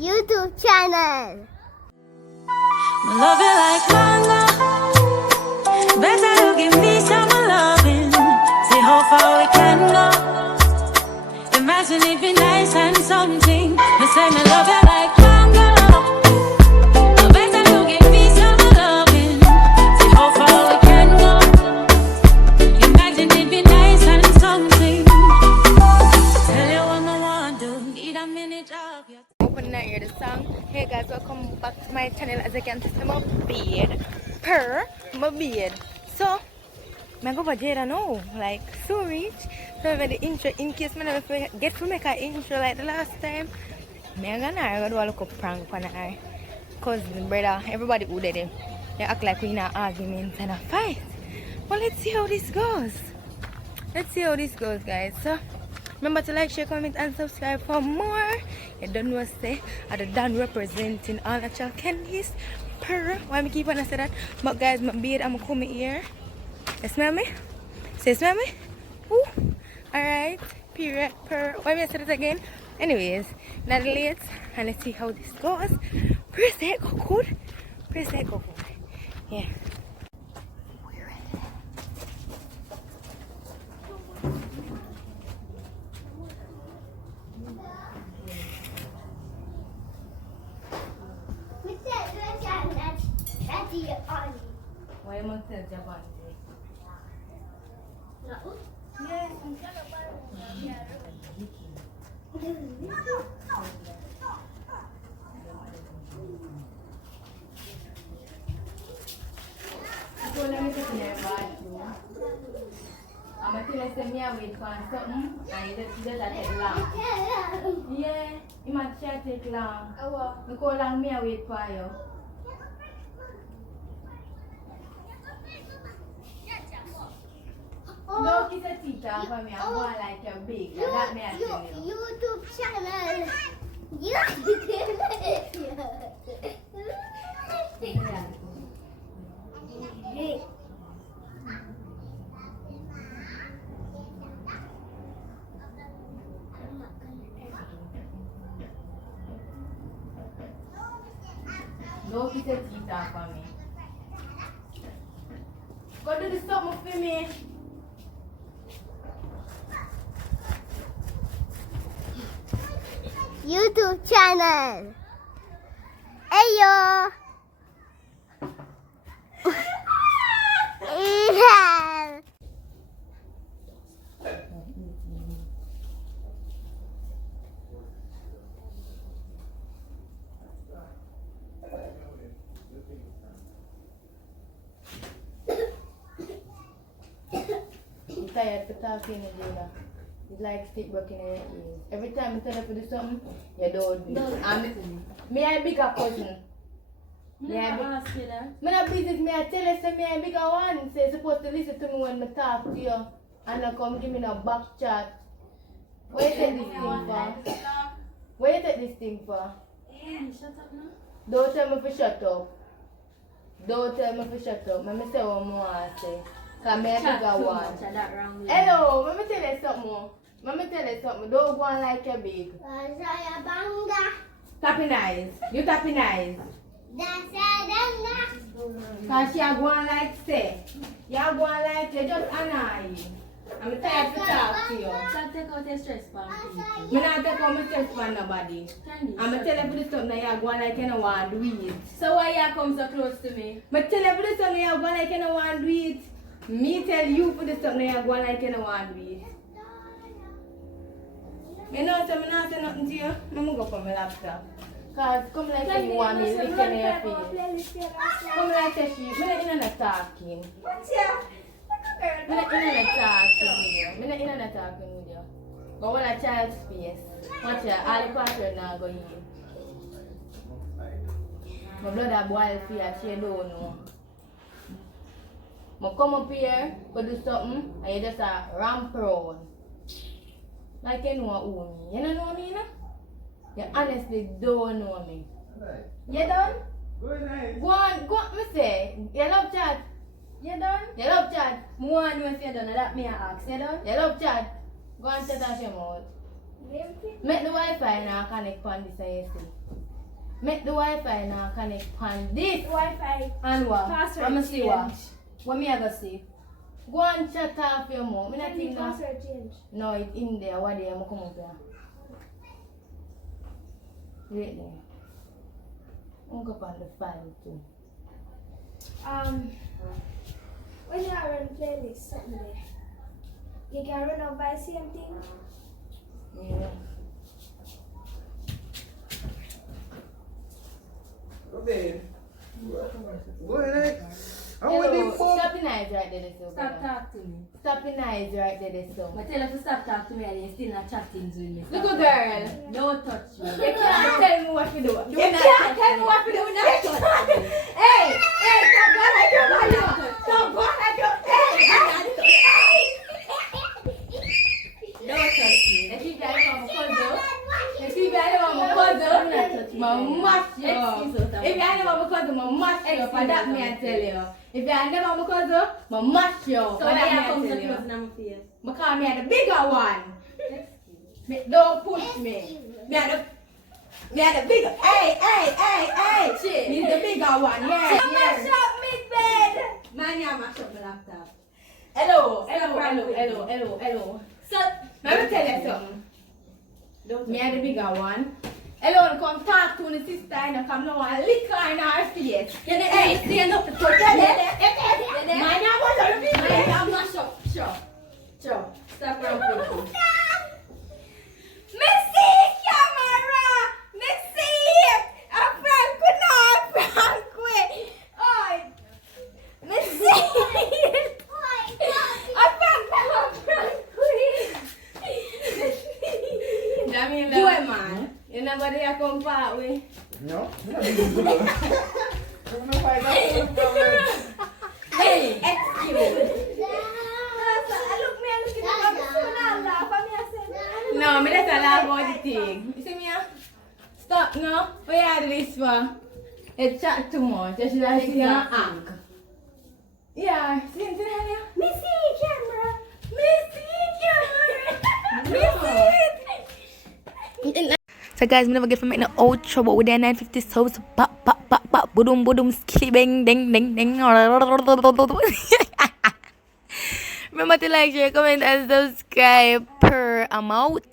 YouTube channel. Love you like manga. Better you give me some loving. See how far we can go. Imagine it be nice and something. Me say me love you like manga. Better you give me some loving. See how far we can go. Imagine it be nice and something. Tell you what I want to. Need a minute of you. Open now hear the song. Hey guys, welcome back to my channel. As you can see, my beard, purr, my beard. So, I go for Jada now, like so rich. So for the intro, in case I never get to make an intro like the last time, I'm gonna do a little prank on her. Cause brother, everybody who did it, they act like we in an argument and a fight. Well, let's see how this goes. Let's see how this goes, guys. So. Remember to like, share, comment, and subscribe for more. You don't know say I'm done representing all natural Candice. Purr. Why me keep on say that? But guys, my beard, I'm coming here. You smell me? Say smell me? Ooh. Alright. Period. Purr. Why me say that again? Anyways, not late. And let's see how this goes. Press that go good. Press that go good. Yeah. Why am I telling Japan? Yes, so let me take your bathroom. I'm going to tell you wait for something and you just take long. Yeah, you might take long. Look how long I wait for you. No, kiss a teacher for me. I'm going like you're big. That may I tell you. YouTube channel. No, kiss a teacher for me. Go do the something for me. YouTube channel. Ayo. Yeah. I'm tired for talking to you. It's like stick working in your ears. Every time I tell you to do something, you don't do it. Me a bigger cousin. Me a business, me a tell you say me a bigger one. Say you're supposed to listen to me when I talk to you. And not come give me no back chat. Where you take this thing for? Where you take this thing for? Shut up now. Don't tell me to shut up. Don't tell me to shut up. Let me say what more I say. Cause me a bigger one. Hello, let me tell you something. Let me tell you something. Don't go on like you're big. Tapping eyes. You tapping eyes. Cause you are going like say. You are going like you just annoying. I'm tired to talk to you. Stop take out your stress from people. I'm not take out my stress from nobody. I'm tell you for the stuff that you are going like you don't want to do it. So why you come so close to me? But tell you for the stuff that you are going like you don't want to do it. Me tell you for the stuff that you are going like you don't want to do it. I know so I'm not saying nothing to you. I'm going to go for my laptop. Cause come like say you want me licking your face. Come like say she, I'm not talking. I'm not talking with you. But when I child space, watch ya, all the password now go in. My blood a boil for you, she don't know. I come up here, go do something, and you just ramp around. Like you know who me. You don't know me, you know? You honestly don't know me. You done? Very nice. Go on, me say. You love chat? You done? You love chat? I want to know if you done. That me I ask. You done? You love chat? Go and chat off your mouth. Make the Wi-Fi now connect on this and you see. Make the Wi-Fi now connect on this. Wi-Fi. And what? Password I'ma see what? change. What me I go see? Go and chat off your mom. Me not think that. Password change. No, it's in there. What day I'ma come up here? Right there. I'm go on the file too. When you run playlist something there, you can run out by same thing. Yeah. Go babe. Go ahead. I'm with Hello, you, Bob. stop the knives right there, so. Stop talk to me. Stop the knives right there, so. I tell her to stop talk to me and you're still not chatting with me. Look, girl. Don't touch me. You can't tell me what to do. You not can't touch tell me me. what to do. Do not touch me. Hey, stop going like your mother. Stop going like your Don't touch me. If you guys want my cousin, if you guys want my cousin, my mash you up. If you guys want my cousin, my mash you up. And that me I tell you. If you guys want my cousin, my mash you up. So And that me why I you come tell to you. close in my face? I call me the bigger one. Don't push me. Me are the bigger. Hey. Shit. He's the bigger one. Yeah. Mash up me bed. Man, you mash up my laptop. Hello. So, Let me tell you something. don't Me are the bigger one. Hello, come talk to the sister and come now and lick her in her face. Hey, stand up to touch me. Man, you want to be Man, you mash up. Sure. Stop around. Missy camera! Missy! A Frank could not Frank quit! Oi! Missy! A Frank quit! Boy man, you never dare come part with. No? I'm not doing good. I'm gonna find out what's going on. Hey, excuse. No, me just laugh about the thing. You see me? Stop no. What you do this for? You chat too much. You should have seen your act. Yeah, see here? Missy camera. So guys, we never get from making an outro, but with their 950 subs, pop, boom, skilly bang, ding. Remember to like, share, comment, and subscribe. Per, I'm out.